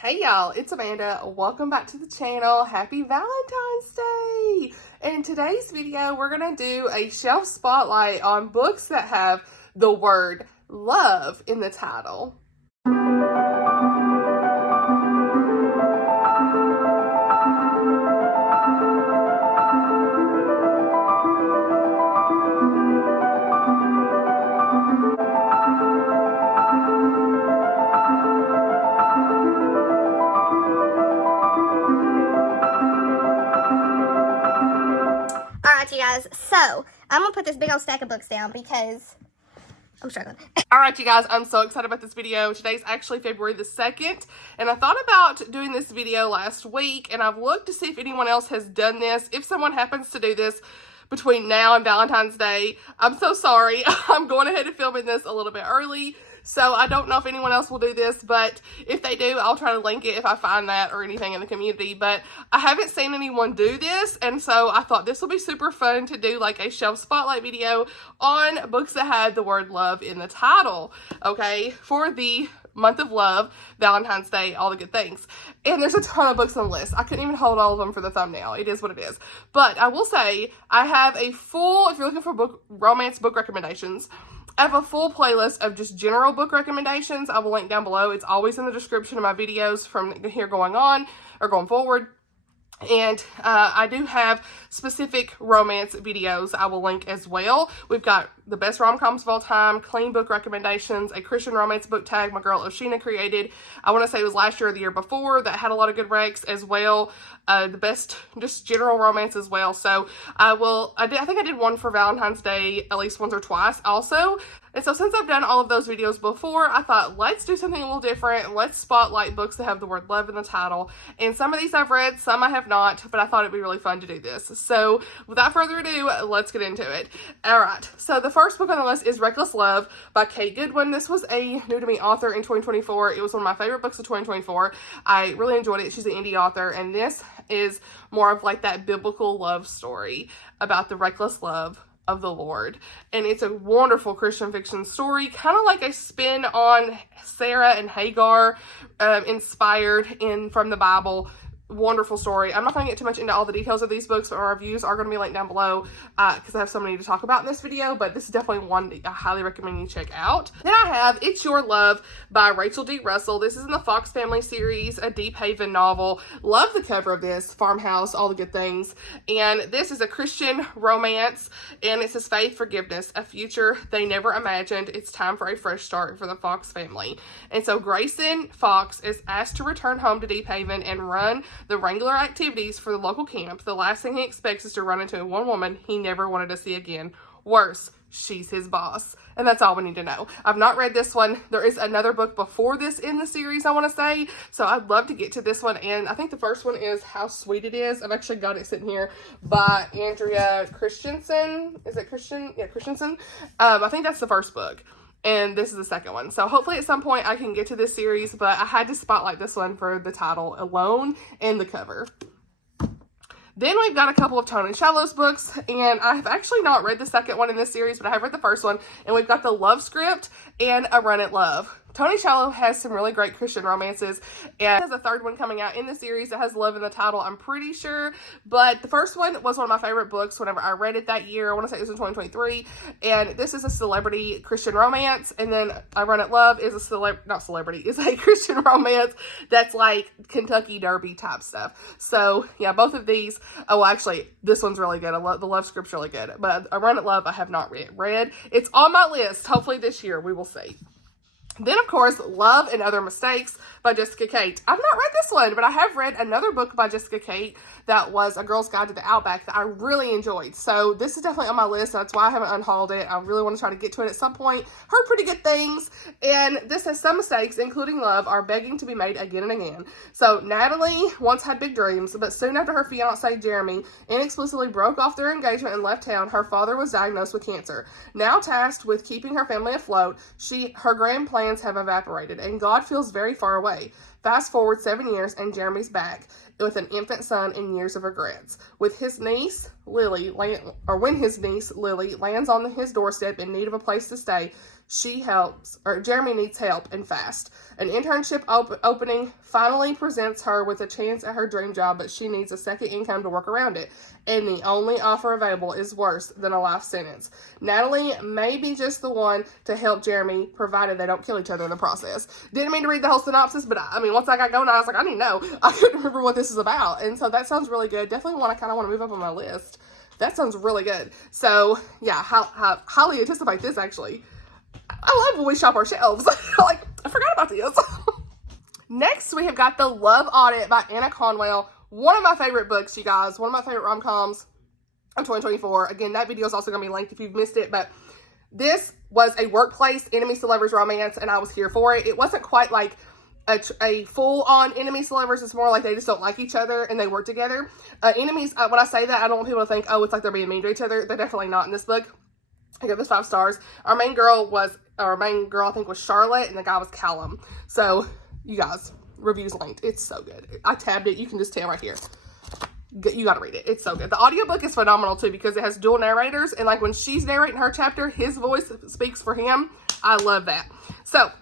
Hey y'all, it's Amanda. Welcome back to the channel. Happy Valentine's Day! In today's video, we're going to do a shelf spotlight on books that have the word love in the title. Alright, you guys, so I'm gonna put this big old stack of books down because I'm struggling. Alright, you guys, I'm so excited about this video. Today's actually February the 2nd, and I thought about doing this video last week, and I've looked to see if anyone else has done this. If someone happens to do this between now and Valentine's Day, I'm so sorry. I'm going ahead and filming this a little bit early. So I don't know if anyone else will do this, but if they do, I'll try to link it if I find that or anything in the community. But I haven't seen anyone do this, and so I thought this will be super fun to do like a shelf spotlight video on books that had the word love in the title, okay, for the month of love, Valentine's Day, all the good things. And there's a ton of books on the list. I couldn't even hold all of them for the thumbnail. It is what it is. But I will say, I have a full, if you're looking for romance book recommendations, I have a full playlist of just general book recommendations. I will link down below. It's always in the description of my videos from here going on or going forward. And I do have specific romance videos I will link as well. We've got the best rom-coms of all time, clean book recommendations, a Christian romance book tag my girl Oshina created. I want to say it was last year or the year before that had a lot of good recs as well. The best just general romance as well. So I think I did one for Valentine's Day at least once or twice also. And so since I've done all of those videos before, I thought let's do something a little different. Let's spotlight books that have the word love in the title. And some of these I've read, some I have not, but I thought it'd be really fun to do this. So without further ado, let's get into it. All right, so the first book on the list is Reckless Love by Goodwin. This was a new to me author in 2024. It was one of my favorite books of 2024. I really enjoyed it. She's an indie author, and this is more of like that biblical love story about the reckless love of the Lord. And it's a wonderful Christian fiction story, kind of like a spin on Sarah and Hagar, inspired from the Bible. Wonderful story. I'm not going to get too much into all the details of these books, but our reviews are going to be linked down below because I have so many to talk about in this video, but this is definitely one that I highly recommend you check out. Then I have It's Your Love by Rachel D. Russell. This is in the Fox Family series, a Deep Haven novel. Love the cover of this, farmhouse, all the good things. And this is a Christian romance, and it says faith, forgiveness, a future they never imagined. It's time for a fresh start for the Fox family. And so Grayson Fox is asked to return home to Deep Haven and run the regular activities for the local camp. The last thing he expects is to run into one woman he never wanted to see again. Worse, she's his boss. And that's all we need to know. I've not read this one. There is another book before this in the series, I want to say. So I'd love to get to this one. And I think the first one is How Sweet It Is. I've actually got it sitting here by Andrea Christensen. Is it Christian? Yeah, Christensen. I think that's the first book. And this is the second one. So hopefully at some point I can get to this series, but I had to spotlight this one for the title alone and the cover. Then we've got a couple of Toni and Shiloh's books, and I've actually not read the second one in this series, but I have read the first one, and we've got The Love Script and A Run It Love. Toni Shiloh has some really great Christian romances, and there's a third one coming out in the series that has love in the title, I'm pretty sure, but the first one was one of my favorite books whenever I read it that year. I want to say it was in 2023, and this is a celebrity Christian romance, and then I Run It Love is is a Christian romance that's like Kentucky Derby type stuff. So yeah, both of these, oh, well, actually, this one's really good. The Love Script's really good, but I Run It Love I have not read. It's on my list. Hopefully this year, we will see. Then, of course, Love and Other Mistakes by Jessica Kate. I've not read this one, but I have read another book by Jessica Kate that was A Girl's Guide to the Outback that I really enjoyed. So this is definitely on my list. That's why I haven't unhauled it. I really want to try to get to it at some point. Heard pretty good things. And this has some mistakes, including love, are begging to be made again and again. So Natalie once had big dreams, but soon after her fiancé, Jeremy, inexplicably broke off their engagement and left town, her father was diagnosed with cancer. Now tasked with keeping her family afloat, her grand plans have evaporated, and God feels very far away. Fast forward 7 years, and Jeremy's back with an infant son and years of regrets. When his niece Lily lands on his doorstep in need of a place to stay, Jeremy needs help and fast. An internship opening finally presents her with a chance at her dream job, but she needs a second income to work around it. And the only offer available is worse than a life sentence. Natalie may be just the one to help Jeremy, provided they don't kill each other in the process. Didn't mean to read the whole synopsis, but I mean, once I got going, I was like, I need to know. I couldn't remember what this is about. And so that sounds really good. Definitely kind of want to move up on my list. That sounds really good. So yeah, highly anticipate this actually. I love when we shop our shelves. Like, I forgot about this. Next, we have got The Love Audit by Annah Conwell. One of my favorite books, you guys. One of my favorite rom-coms of 2024. Again, that video is also going to be linked if you've missed it. But this was a workplace enemies to lovers romance, and I was here for it. It wasn't quite like a full-on enemies to lovers. It's more like they just don't like each other and they work together. Enemies, when I say that, I don't want people to think, oh, it's like they're being mean to each other. They're definitely not in this book. I give this 5 stars. Our main girl I think was Charlotte, and the guy was Callum. So, you guys, reviews linked. It's so good. I tabbed it. You can just tell right here. You gotta read it. It's so good. The audiobook is phenomenal too because it has dual narrators, and like when she's narrating her chapter, his voice speaks for him. I love that. So,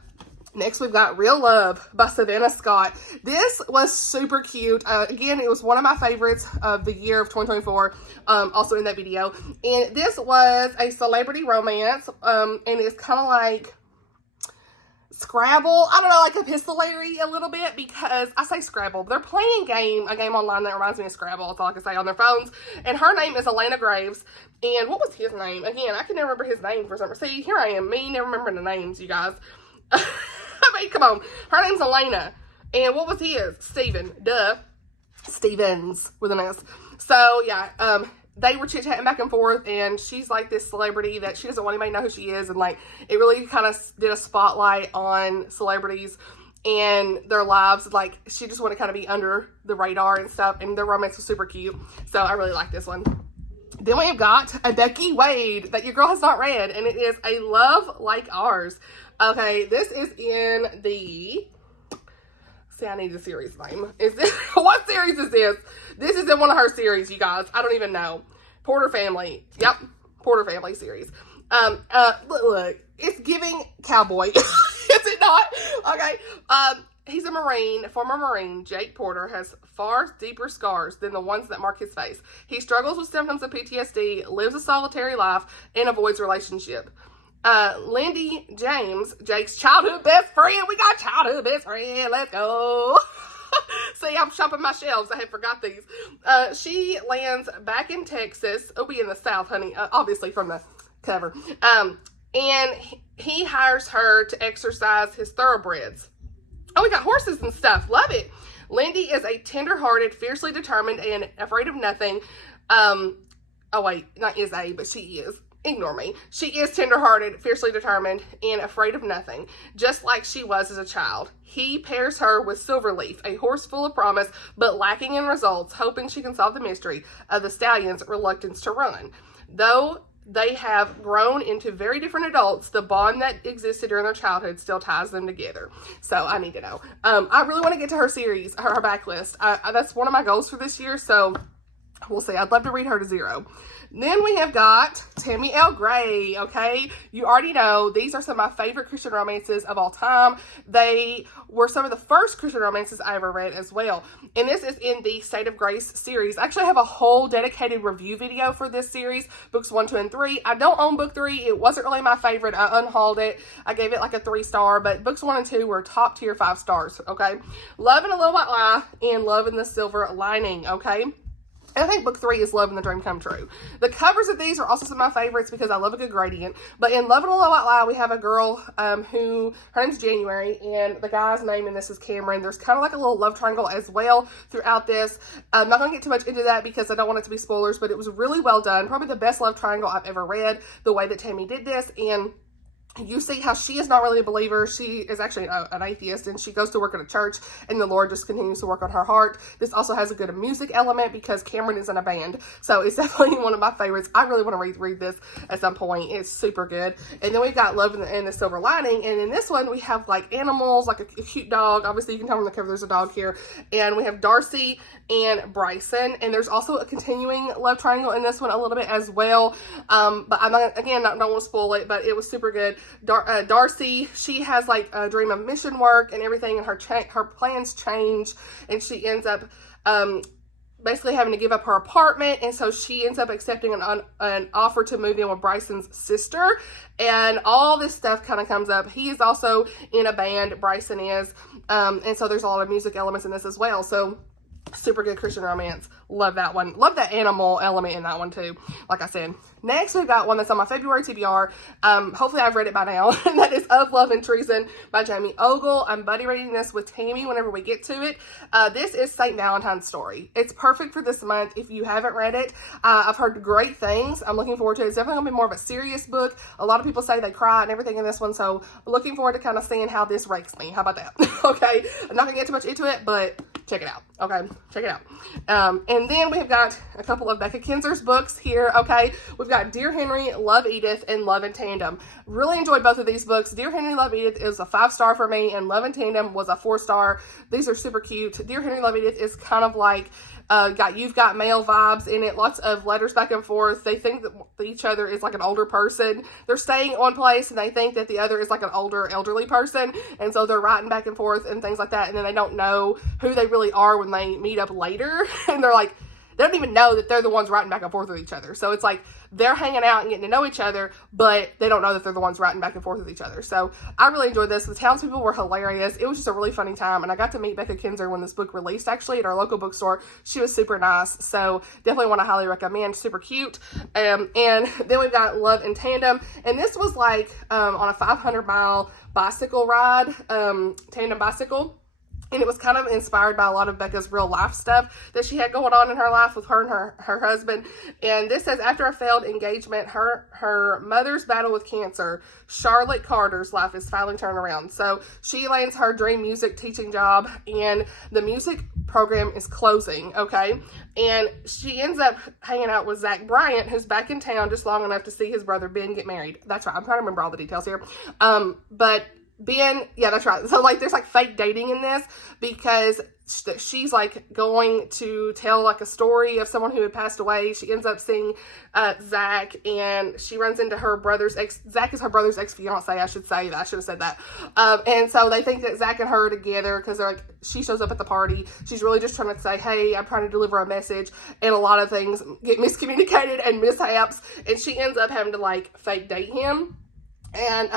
next, we've got Real Love by Savannah Scott. This was super cute. Again, it was one of my favorites of the year of 2024, also in that video. And this was a celebrity romance, and it's kind of like Scrabble. I don't know, like epistolary a little bit, because I say Scrabble. They're playing a game online that reminds me of Scrabble. That's all I can say, on their phones. And her name is Elena Graves. And what was his name? Again, I can never remember his name for some reason. See, here I am, me never remembering the names, you guys. I mean, come on. Her name's Elena. And what was his? Steven. Duh. Stevens with an S. So, yeah, they were chit-chatting back and forth, and she's like this celebrity that she doesn't want anybody to know who she is, and like, it really kind of did a spotlight on celebrities and their lives. Like, she just wanted to kind of be under the radar and stuff, and their romance was super cute. So, I really like this one. Then we have got a Becky Wade that your girl has not read, and it is A Love Like Ours. Okay, this is in the... See, I need the series name. Is this... What series is this? This is in one of her series, you guys. I don't even know. Porter Family. Yep. Porter Family series. Look. It's giving cowboy. Is it not? Okay. He's a Marine, former Marine. Jake Porter has far deeper scars than the ones that mark his face. He struggles with symptoms of PTSD, lives a solitary life, and avoids relationship. Lindy James, Jake's childhood best friend. We got childhood best friend. Let's go. See, I'm shopping my shelves. I had forgot these. She lands back in Texas. It'll be in the South, honey. Obviously from the cover. And he hires her to exercise his thoroughbreds. Oh, we got horses and stuff. Love it. Lindy is a tender-hearted, fiercely determined, and afraid of nothing. Oh, wait. Not is a, but she is. Ignore me. She is tender-hearted, fiercely determined, and afraid of nothing, just like she was as a child. He pairs her with Silverleaf, a horse full of promise, but lacking in results, hoping she can solve the mystery of the stallion's reluctance to run. Though they have grown into very different adults, the bond that existed during their childhood still ties them together. So I need to know. I really want to get to her series, her backlist. That's one of my goals for this year, so we'll see. I'd love to read her to zero. Then we have got Tammy L. Gray, okay? You already know these are some of my favorite Christian romances of all time. They were some of the first Christian romances I ever read as well. And this is in the State of Grace series. I actually have a whole dedicated review video for this series, books 1, 2, and 3. I don't own book 3. It wasn't really my favorite. I unhauled it. I gave it like a 3-star, but books 1 and 2 were top tier 5 stars, okay? Love and a Little White Lie and Love and the Silver Lining, okay? And I think book 3 is Love and the Dream Come True. The covers of these are also some of my favorites because I love a good gradient. But in Love and a Little White Lie, we have a girl who, her name's January, and the guy's name in this is Cameron. There's kind of like a little love triangle as well throughout this. I'm not going to get too much into that because I don't want it to be spoilers, but it was really well done. Probably the best love triangle I've ever read, the way that Tammy did this. And you see how she is not really a believer. She is actually an atheist, and she goes to work at a church, and the Lord just continues to work on her heart. This also has a good music element because Cameron is in a band, so it's definitely one of my favorites. I really want to read this at some point. It's super good. And then we've got Love and the Silver Lining, and in this one we have like animals, like a cute dog. Obviously you can tell from the cover there's a dog here. And we have Darcy and Bryson, and there's also a continuing love triangle in this one a little bit as well. But I'm not, again, don't want to spoil it, but it was super good. Darcy, she has like a dream of mission work and everything, and her plans change, and she ends up basically having to give up her apartment, and so she ends up accepting an offer to move in with Bryson's sister, and all this stuff kind of comes up. He is also in a band, Bryson is, and so there's a lot of music elements in this as well. So super good Christian romance. Love that one. Love that animal element in that one too, like I said. Next, we've got one that's on my February TBR. Hopefully I've read it by now. And that is Of Love and Treason by Jamie Ogle. I'm buddy reading this with Tammy whenever we get to it. This is St. Valentine's story. It's perfect for this month if you haven't read it. I've heard great things. I'm looking forward to it. It's definitely going to be more of a serious book. A lot of people say they cry and everything in this one, so looking forward to kind of seeing how this wrecks me. How about that? Okay, I'm not going to get too much into it, but check it out. Okay, check it out. And then we've got a couple of Becca Kinzer's books here. Okay, we've got Dear Henry, Love Edith, and Love in Tandem. Really enjoyed both of these books. Dear Henry, Love Edith is a 5-star for me, and Love in Tandem was a 4-star. These are super cute. Dear Henry, Love Edith is kind of like You've Got Mail vibes in it. Lots of letters back and forth. They think that each other is like an older person. They're staying on place, and they think that the other is like an older, elderly person, and so they're writing back and forth and things like that, and then they don't know who they really are when they meet up later, and they're like, they don't even know that they're the ones writing back and forth with each other. So it's like they're hanging out and getting to know each other, but they don't know that they're the ones writing back and forth with each other. So I really enjoyed this. The townspeople were hilarious. It was just a really funny time. And I got to meet Becca Kinzer when this book released, actually, at our local bookstore. She was super nice. So definitely one I highly recommend. Super cute. And then we've got Love in Tandem. And this was like on a 500-mile bicycle ride, tandem bicycle. And it was kind of inspired by a lot of Becca's real life stuff that she had going on in her life with her and her husband. And this says, after a failed engagement, her mother's battle with cancer, Charlotte Carter's life is finally turned around. So she lands her dream music teaching job, and the music program is closing, okay? And she ends up hanging out with Zach Bryant, who's back in town just long enough to see his brother Ben get married. That's right. I'm trying to remember all the details here. But Ben, yeah, that's right. So, like, there's, like, fake dating in this because she's, like, going to tell, like, a story of someone who had passed away. She ends up seeing Zach, and she runs into her brother's Zach is her brother's ex-fiance, I should say. I should have said that. And so they think that Zach and her are together because they're, like, she shows up at the party. She's really just trying to say, hey, I'm trying to deliver a message, and a lot of things get miscommunicated and mishaps, and she ends up having to, like, fake date him. And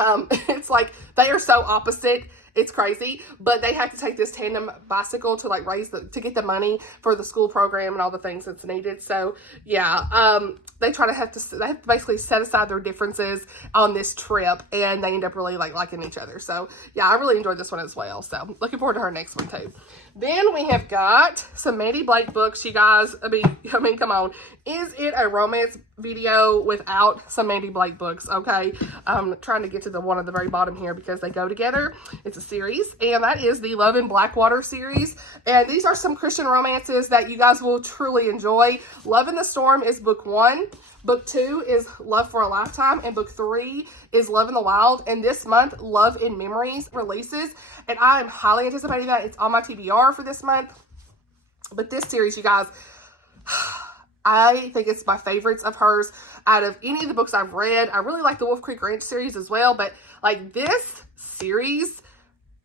it's like they are so opposite. It's crazy, but they have to take this tandem bicycle to like to get the money for the school program and all the things that's needed. So yeah, they have to basically set aside their differences on this trip, and they end up really like liking each other. So yeah, I really enjoyed this one as well. So looking forward to her next one too. Then we have got some Mandi Blake books, you guys. I mean, come on. Is it a romance video without some Mandi Blake books? Okay, I'm trying to get to the one at the very bottom here because they go together. It's a series, and that is the Love in Blackwater series. And these are some Christian romances that you guys will truly enjoy. Love in the Storm is book 1. Book 2 is Love for a Lifetime, and book 3 is Love in the Wild. And this month, Love in Memories releases, and I am highly anticipating that. It's on my TBR for this month. But this series, you guys, I think it's my favorites of hers out of any of the books I've read. I really like the Wolf Creek Ranch series as well, but like this series,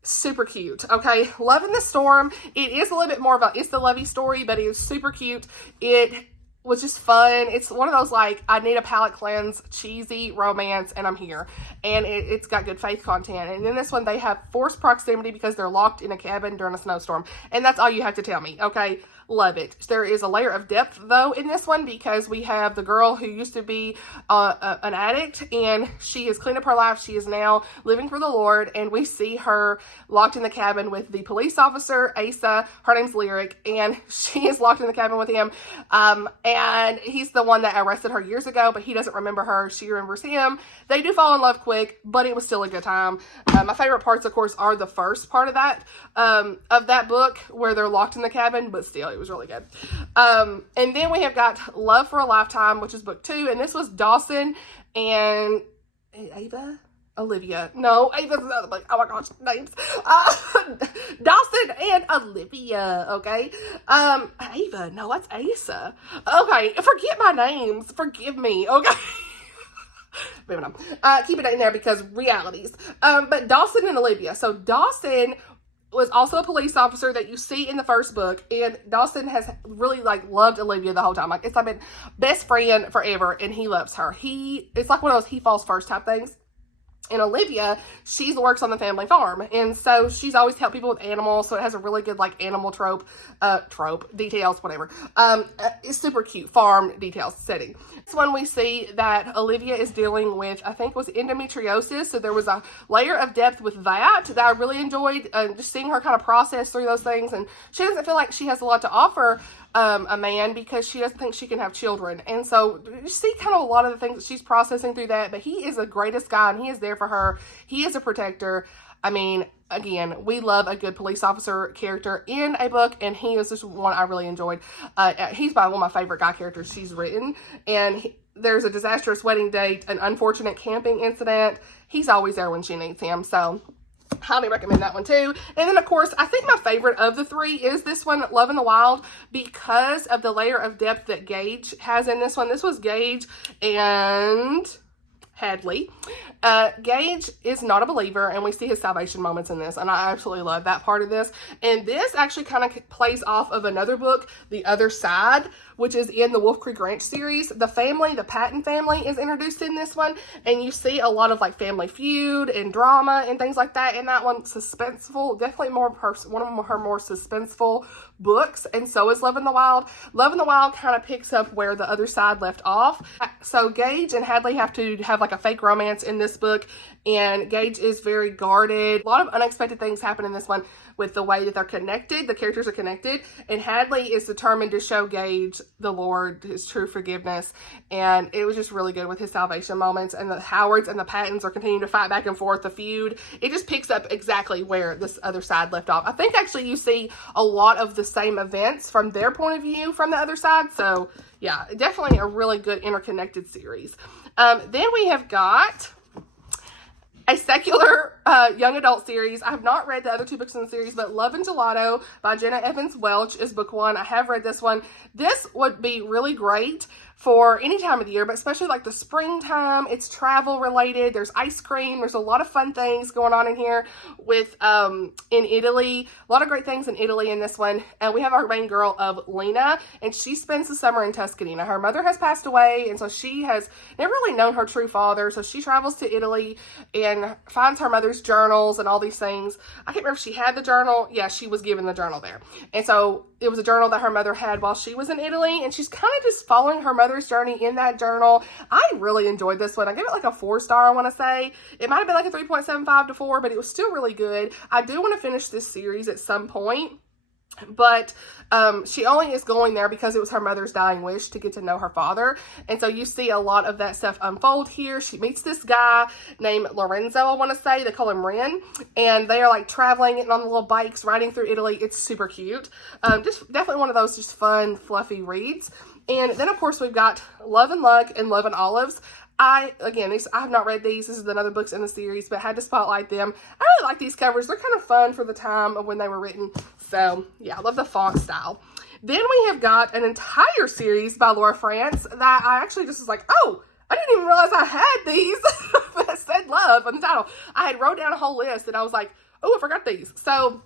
super cute. Okay, Love in the Storm, it is a little bit more of it's the lovey story, but it is super cute. It was just fun. It's one of those like I need a palate cleanse, cheesy romance, and I'm here. And it's got good faith content. And in this one, they have forced proximity because they're locked in a cabin during a snowstorm. And that's all you have to tell me, okay? Love it. There is a layer of depth, though, in this one because we have the girl who used to be an addict, and she has cleaned up her life. She is now living for the Lord, and we see her locked in the cabin with the police officer, Asa. Her name's Lyric, and she is locked in the cabin with him, and he's the one that arrested her years ago, but he doesn't remember her. She remembers him. They do fall in love quick, but it was still a good time. My favorite parts, of course, are the first part of that book where they're locked in the cabin, but still, it was really good. And then we have got Love for a Lifetime, which is book 2, and this was Dawson and Olivia. No, Ava's another book. Oh my gosh, names. Dawson and Olivia, okay? Ava, no, that's Asa. Okay, forget my names. Forgive me, okay? moving on. Keep it in there because realities. But Dawson and Olivia. So Dawson was also a police officer that you see in the first book, and Dawson has really like loved Olivia the whole time. Like it's like been best friend forever, and he loves her. It's like one of those he falls first type things. And Olivia, she works on the family farm, and so she's always helped people with animals, so it has a really good like animal trope details, whatever. It's super cute farm details setting. This one we see that Olivia is dealing with, I think it was endometriosis, so there was a layer of depth with that I really enjoyed, just seeing her kind of process through those things, and she doesn't feel like she has a lot to offer a man because she doesn't think she can have children. And so you see kind of a lot of the things that she's processing through that, but he is the greatest guy and he is there for her. He is a protector. I mean, again, we love a good police officer character in a book, and he is just one I really enjoyed. He's by one of my favorite guy characters she's written, and there's a disastrous wedding date, an unfortunate camping incident. He's always there when she needs him, so highly recommend that one too. And then of course, I think my favorite of the three is this one, Love in the Wild, because of the layer of depth that Gage has in this one. This was Gage and Hadley. Gage is not a believer, and we see his salvation moments in this, and I absolutely love that part of this. And this actually kind of plays off of another book, The Other Side, which is in the Wolf Creek Ranch series. The Patton family is introduced in this one, and you see a lot of like family feud and drama and things like that in that one. Suspenseful, definitely one of her more suspenseful books, and so is Love in the Wild. Love in the Wild kind of picks up where The Other Side left off. So Gage and Hadley have to have like a fake romance in this book, and Gage is very guarded. A lot of unexpected things happen in this one with the way that they're connected, the characters are connected, and Hadley is determined to show Gage the Lord, his true forgiveness, and it was just really good with his salvation moments, and the Howards and the Pattons are continuing to fight back and forth, the feud. It just picks up exactly where this Other Side left off. I think actually you see a lot of the same events from their point of view from The Other Side, so yeah, definitely a really good interconnected series. Then we have got a secular young adult series. I have not read the other two books in the series, but Love and Gelato by Jenna Evans Welch is book one. I have read this one. This would be really great for any time of the year, but especially like the springtime. It's travel related. There's ice cream. There's a lot of fun things going on in here with in Italy. A lot of great things in Italy in this one. And we have our main girl of Lena, and she spends the summer in Tuscany. Now her mother has passed away, and so she has never really known her true father. So she travels to Italy and finds her mother's journals and all these things. I can't remember if she had the journal. Yeah, she was given the journal there. And so it was a journal that her mother had while she was in Italy, and she's kind of just following her mother's journey in that journal. I really enjoyed this one. I give it like a 4-star, I want to say. It might have been like a 3.75 to 4, but it was still really good. I do want to finish this series at some point, but she only is going there because it was her mother's dying wish to get to know her father. And so you see a lot of that stuff unfold here. She meets this guy named Lorenzo, I want to say. They call him Ren. And they are like traveling on the little bikes, riding through Italy. It's super cute. Just definitely one of those just fun, fluffy reads. And then, of course, we've got Love and Luck and Love and Olives. I have not read these. This is another books in the series, but had to spotlight them. I really like these covers. They're kind of fun for the time of when they were written. So, yeah, I love the font style. Then we have got an entire series by Laura Frantz that I actually just was like, oh, I didn't even realize I had these that said love on the title. I had wrote down a whole list, and I was like, oh, I forgot these. So,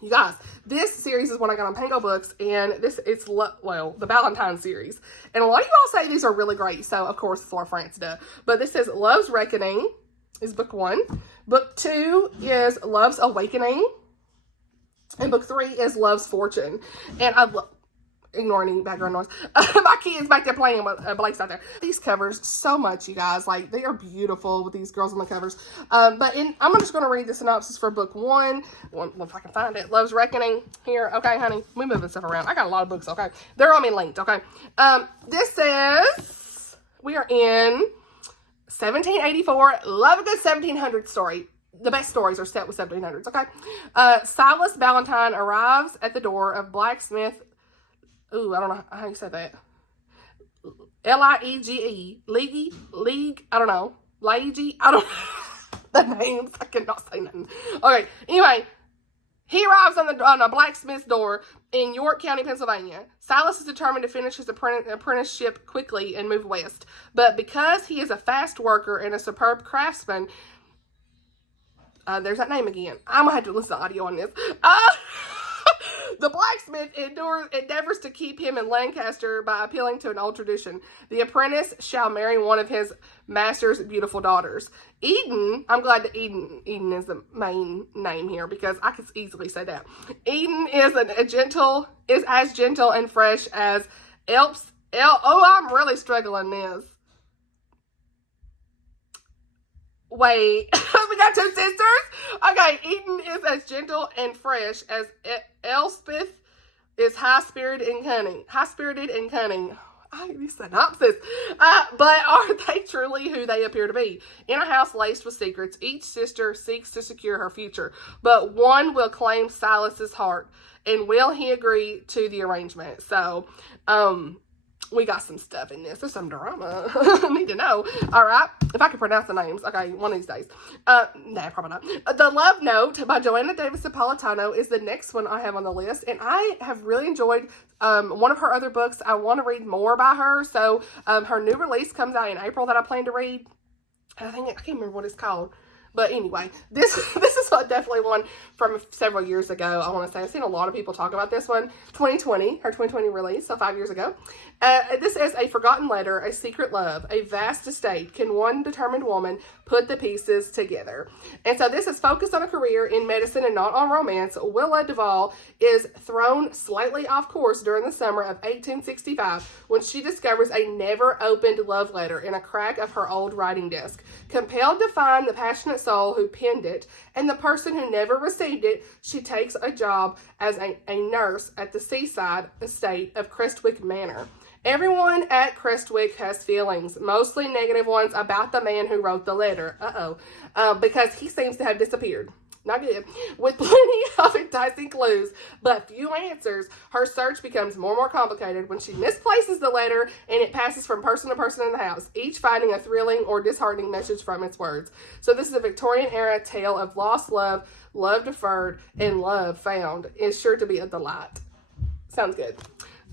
you guys, this series is one I got on Pango Books, and it's the Valentine series. And a lot of you all say these are really great, so of course it's Laura Frantz duh. But this is Love's Reckoning is book 1. Book 2 is Love's Awakening. And book 3 is Love's Fortune. And I love, ignore any background noise. My kids back there playing with Blake's out there. These covers so much, you guys. Like, they are beautiful with these girls on the covers. I'm just going to read the synopsis for book 1. If I can find it. Love's Reckoning. Here. Okay, honey. We moving stuff around. I got a lot of books, okay? They're on me linked, okay? This says we are in 1784. Love a good 1700 story. The best stories are set with 1700s, okay? Silas Valentine arrives at the door of blacksmith. Ooh, I don't know how you say that. Liege. League, I don't know. Liege, I don't know. The names, I cannot say nothing. Okay, anyway, He arrives on a blacksmith's door in York County, Pennsylvania. Silas is determined to finish his apprenticeship quickly and move west. But because he is a fast worker and a superb craftsman, there's that name again. I'm going to have to listen to audio on this. The blacksmith endeavors to keep him in Lancaster by appealing to an old tradition. The apprentice shall marry one of his master's beautiful daughters. Eden, I'm glad that Eden is the main name here because I could easily say that. Eden is as gentle and fresh as I'm really struggling this. Wait, we got two sisters? Okay, Eden is as gentle and fresh as Elspeth is high-spirited and cunning. These synopsis. But are they truly who they appear to be? In a house laced with secrets, each sister seeks to secure her future, but one will claim Silas's heart. And will he agree to the arrangement? So, we got some stuff in this. There's some drama. I need to know. All right. If I can pronounce the names. Okay, one of these days. Nah, probably not. The Love Note by Joanna Davidson Politano is the next one I have on the list. And I have really enjoyed one of her other books. I want to read more by her. So, her new release comes out in April that I plan to read. I can't remember what it's called. But anyway, this is definitely one from several years ago. I want to say I've seen a lot of people talk about this one. 2020, her 2020 release, so 5 years ago. This is a forgotten letter, a secret love, a vast estate. Can one determined woman put the pieces together? And so this is focused on a career in medicine and not on romance. Willa Duvall is thrown slightly off course during the summer of 1865 when she discovers a never-opened love letter in a crack of her old writing desk. Compelled to find the passionate soul who penned it and the person who never received it, she takes a job as a nurse at the seaside estate of Crestwick Manor. Everyone at Crestwick has feelings, mostly negative ones, about the man who wrote the letter. Because he seems to have disappeared. Not good. With plenty of enticing clues, but few answers, her search becomes more and more complicated when she misplaces the letter and it passes from person to person in the house, each finding a thrilling or disheartening message from its words. So this is a Victorian-era tale of lost love, love deferred, and love found. It's sure to be a delight. Sounds good.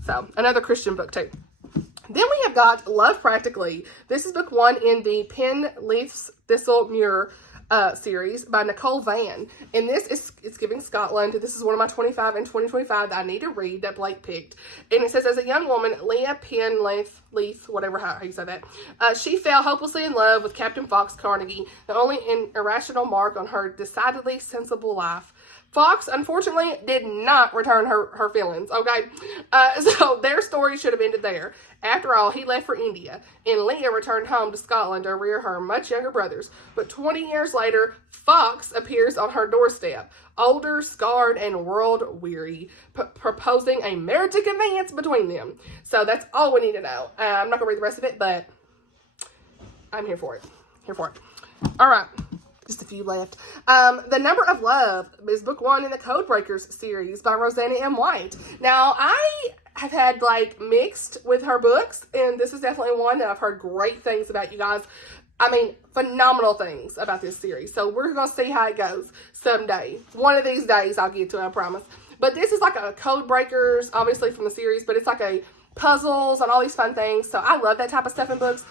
So, another Christian book, too. Then we have got Love Practically. This is book one in the Pen Leafs Thistle Muir series by Nichole Van. And this is, it's giving Scotland. This is one of my 25 and 2025 that I need to read that Blake picked. And it says, as a young woman, Leah Leaf, whatever, how you say that, she fell hopelessly in love with Captain Fox Carnegie, the only irrational mark on her decidedly sensible life. Fox, unfortunately, did not return her feelings, okay? So their story should have ended there. After all, he left for India, and Leah returned home to Scotland to rear her much younger brothers. But 20 years later, Fox appears on her doorstep, older, scarred, and world-weary, proposing a marriage conveyance between them. So that's all we need to know. I'm not going to read the rest of it, but I'm here for it. All right. Just a few left. The Number of Love is book one in the Codebreakers series by Roseanne M. White. Now, I have had, mixed with her books, and this is definitely one that I've heard great things about, you guys. I mean, phenomenal things about this series. So, we're going to see how it goes someday. One of these days, I'll get to it, I promise. But this is like a Codebreakers, obviously, from the series, but it's like a puzzles and all these fun things. So, I love that type of stuff in books.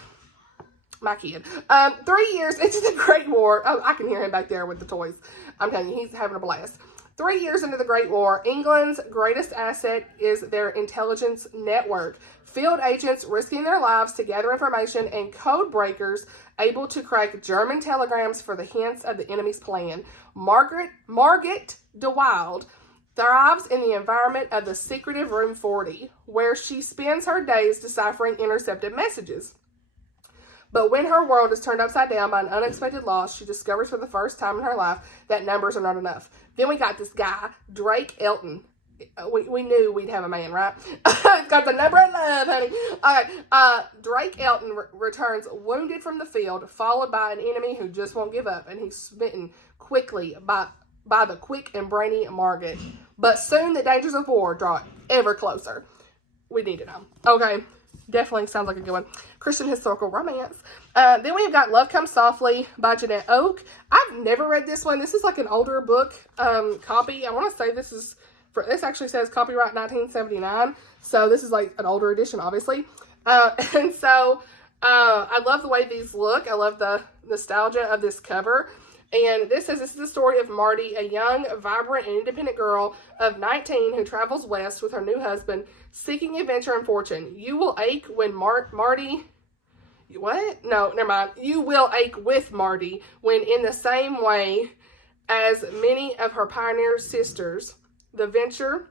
My kid. 3 years into the Great War. Oh, I can hear him back there with the toys. I'm telling you, he's having a blast. 3 years into the Great War, England's greatest asset is their intelligence network. Field agents risking their lives to gather information and code breakers able to crack German telegrams for the hints of the enemy's plan. Margaret DeWild thrives in the environment of the secretive Room 40, where she spends her days deciphering intercepted messages. But when her world is turned upside down by an unexpected loss, she discovers for the first time in her life that numbers are not enough. Then we got this guy, Drake Elton. We knew we'd have a man, right? It's got the number of love, honey. Okay, Drake Elton returns wounded from the field, followed by an enemy who just won't give up, and he's smitten quickly by the quick and brainy Margaret. But soon the dangers of war draw ever closer. We need to know. Okay. Definitely sounds like a good one. Christian historical romance. Then we've got Love Comes Softly by Jeanette Ogle. I've never read this one. This is like an older book copy. I want to say this actually says copyright 1979. So this is like an older edition, obviously. And so I love the way these look. I love the nostalgia of this cover. And this says, this is the story of Marty, a young, vibrant, and independent girl of 19 who travels west with her new husband, seeking adventure and fortune. You will ache when Marty... What? No, never mind. You will ache with Marty when, in the same way as many of her pioneer sisters, the venture...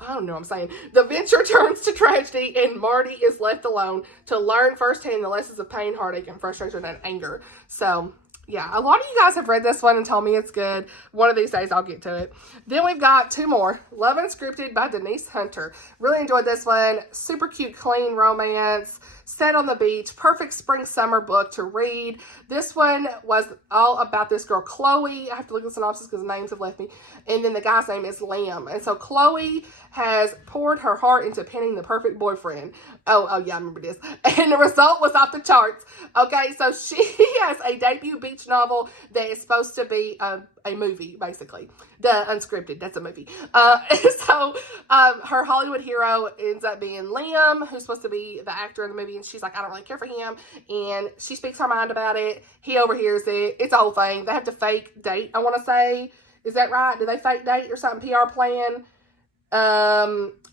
I don't know what I'm saying. The venture turns to tragedy and Marty is left alone to learn firsthand the lessons of pain, heartache, and frustration and anger. So... yeah, a lot of you guys have read this one and told me it's good. One of these days I'll get to it. Then we've got two more. Love Unscripted by Denise Hunter. Really enjoyed this one. Super cute, clean romance. Set on the beach. Perfect spring summer book to read. This one was all about this girl, Chloe. I have to look at the synopsis because the names have left me. And then the guy's name is Liam. And so Chloe has poured her heart into penning the perfect boyfriend. Oh yeah, I remember this. And the result was off the charts. Okay, so she has a debut beach novel that is supposed to be a movie, basically. The Unscripted, that's a movie. So her Hollywood hero ends up being Liam, who's supposed to be the actor in the movie, and she's like, I don't really care for him, and she speaks her mind about it. He overhears it. It's a whole thing. They have to fake date, I want to say. Is that right? Do they fake date or something? PR plan?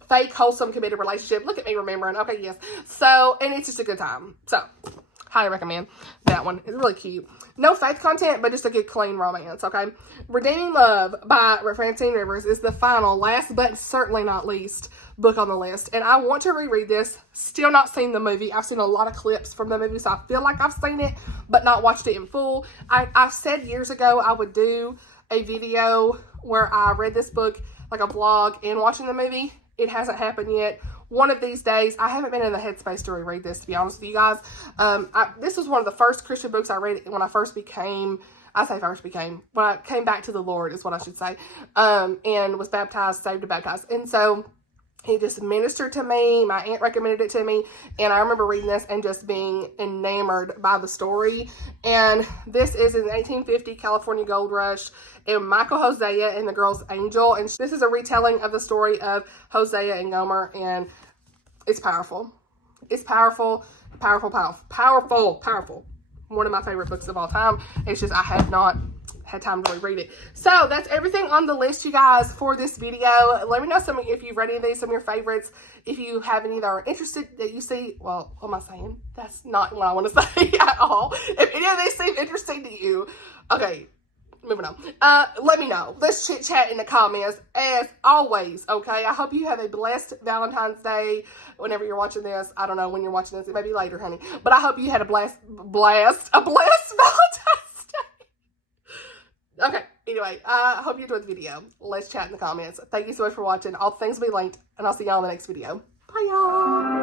Fake, wholesome, committed relationship. Look at me remembering. Okay, yes. So, and it's just a good time. So, highly recommend that one. It's really cute. No faith content, but just a good, clean romance, okay? Redeeming Love by Francine Rivers is the final, last but certainly not least, book on the list. And I want to reread this. Still not seen the movie. I've seen a lot of clips from the movie, so I feel like I've seen it, but not watched it in full. I've said years ago I would do a video where I read this book, like a blog, and watching the movie. It hasn't happened yet. One of these days, I haven't been in the headspace to reread this, to be honest with you guys. This was one of the first Christian books I read when I when I came back to the Lord, is what I should say, and was baptized, saved and baptized. And so he just ministered to me. My aunt recommended it to me, and I remember reading this and just being enamored by the story. And this is an 1850 California gold rush, and Michael Hosea and the girl's Angel. And this is a retelling of the story of Hosea and Gomer, and it's powerful. It's powerful, powerful, powerful, powerful, powerful. One of my favorite books of all time. It's just I have not had time to reread it. So that's everything on the list, you guys, for this video. Let me know if you've read any of these, some of your favorites. If you have any that are interested that you see, well, what am I saying? That's not what I want to say at all. If any of these seem interesting to you, okay, moving on. Let me know. Let's chit chat in the comments as always. Okay, I hope you have a blessed Valentine's Day whenever you're watching this. I don't know when you're watching this. It may be later, honey, but I hope you had a blessed Valentine's Day. Okay, anyway, I hope you enjoyed the video. Let's chat in the comments. Thank you so much for watching. All things will be linked, and I'll see y'all in the next video. Bye, y'all.